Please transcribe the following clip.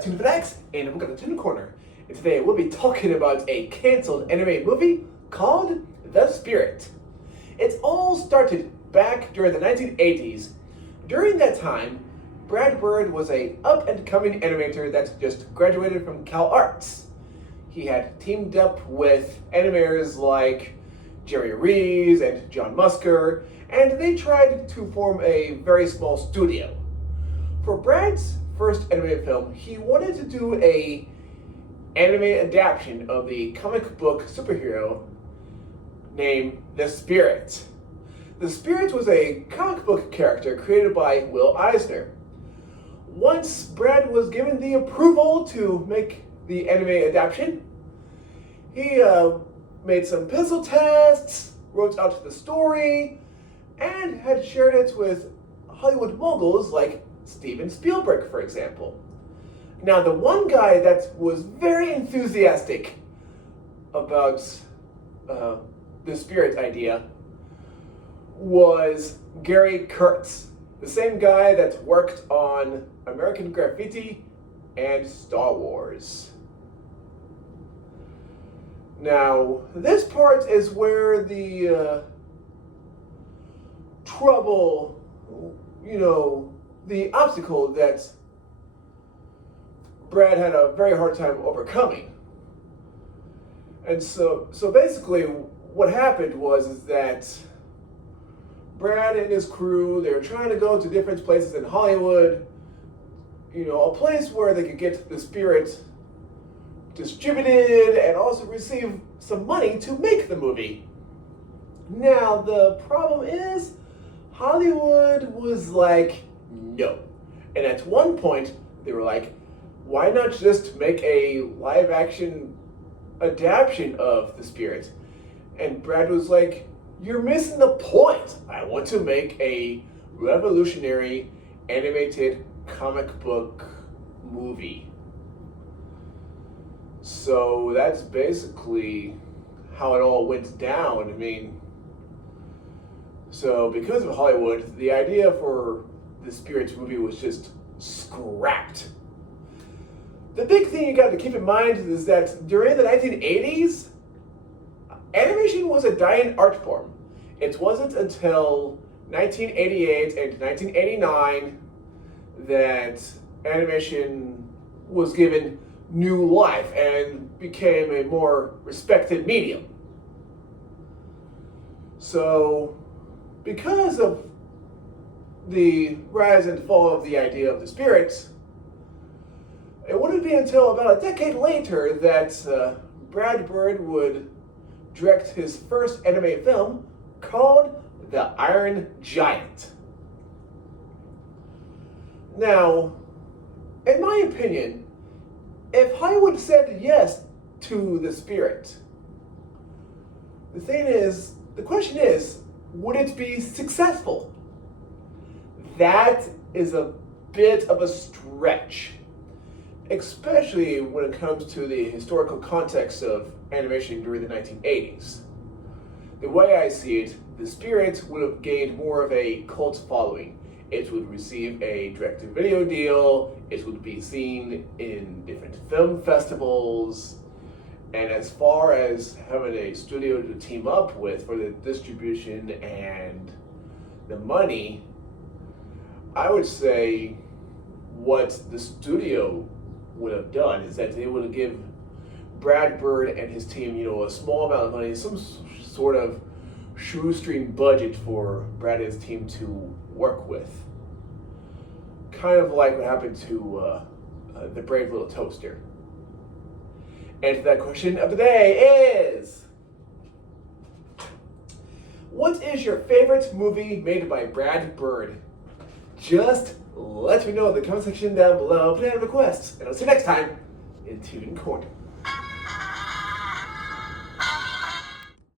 Toon Fanatics, and welcome to Toon Corner. And today we'll be talking about a canceled anime movie called The Spirit. It all started back during the 1980s. During that time, Brad Bird was a up-and-coming animator that just graduated from Cal Arts. He had teamed up with animators like Jerry Rees and John Musker, and they tried to form a very small studio. For Brad's first animated film, he wanted to do a animated adaptation of the comic book superhero named The Spirit. The Spirit was a comic book character created by Will Eisner. Once Brad was given the approval to make the anime adaptation, he made some pencil tests, wrote out the story, and had shared it with Hollywood moguls like Steven Spielberg, for example. Now, the one guy that was very enthusiastic about the Spirit idea was Gary Kurtz, the same guy that worked on American Graffiti and Star Wars. Now, this part is where the trouble, the obstacle that Brad had a very hard time overcoming. And so basically what happened was that Brad and his crew, they were trying to go to different places in Hollywood, a place where they could get the Spirit distributed and also receive some money to make the movie. Now, the problem is Hollywood was like, no. And at one point, they were like, why not just make a live-action adaptation of The Spirit? And Brad was like, you're missing the point. I want to make a revolutionary animated comic book movie. So that's basically how it all went down. So because of Hollywood, the idea for the Spirit movie was just scrapped. The big thing you got to keep in mind is that during the 1980s, animation was a dying art form. It wasn't until 1988 and 1989 that animation was given new life and became a more respected medium. So, because of the rise and fall of the idea of the Spirit, it wouldn't be until about a decade later that Brad Bird would direct his first anime film called The Iron Giant. Now, in my opinion, if Hollywood said yes to the Spirit, the question is, would it be successful? That is a bit of a stretch, especially when it comes to the historical context of animation during the 1980s. The way I see it, The Spirit would have gained more of a cult following. It would receive a direct-to-video deal, it would be seen in different film festivals, and as far as having a studio to team up with for the distribution and the money, I would say what the studio would have done is that they would have given Brad Bird and his team, a small amount of money, some sort of shoestring budget for Brad and his team to work with. Kind of like what happened to the Brave Little Toaster. And that question of the day is, what is your favorite movie made by Brad Bird? Just let me know in the comment section down below. Put in requests, and I'll see you next time in Toon Corner.